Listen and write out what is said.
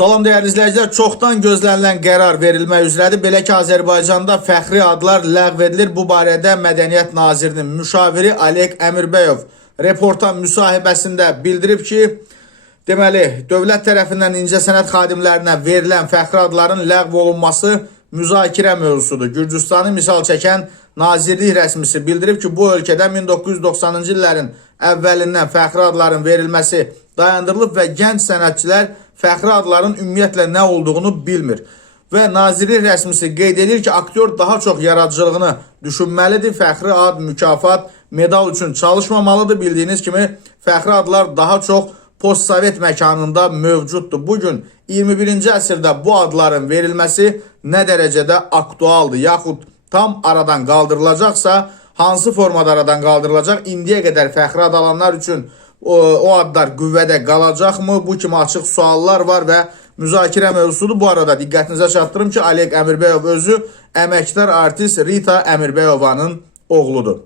Salam dəyərli izləyicilər, çoxdan gözlənilən qərar verilmək üzrədir. Belə ki, Azərbaycanda fəxri adlar ləğv edilir. Bu barədə Mədəniyyət Nazirinin müşaviri Alek Əmirbəyov reporta müsahibəsində bildirib ki, deməli, dövlət tərəfindən incəsənət xadimlərinə verilən fəxri adların ləğv olunması müzakirə mövzusudur. Gürcüstanı misal çəkən Nazirlik rəsmisi bildirib ki, bu ölkədə 1990-cı illərin əvvəlindən fəxri adların verilməsi dayandırılıb və gənc sənətçilər fəxri adların ümumiyyətlə nə olduğunu bilmir. Və Nazirlik rəsmisi qeyd edir ki, aktyor daha çox yaradıcılığını düşünməlidir. Fəxri ad, mükafat, medal üçün çalışmamalıdır. Bildiyiniz kimi fəxri adlar daha çox postsovet məkanında mövcuddur. Bugün 21-ci əsrdə bu adların verilməsi nə dərəcədə aktualdır, yaxud tam aradan qaldırılacaqsa, hansı formada aradan qaldırılacaq? İndiyə qədər fəxri ad alanlar üçün o adlar qüvvədə qalacaqmı? Bu kimi açıq suallar var və müzakirə mövzusudur. Bu arada diqqətinizə çatdırım ki, Alek Əmirbəyov özü əməkdar artist Rita Əmirbəyovanın oğludur.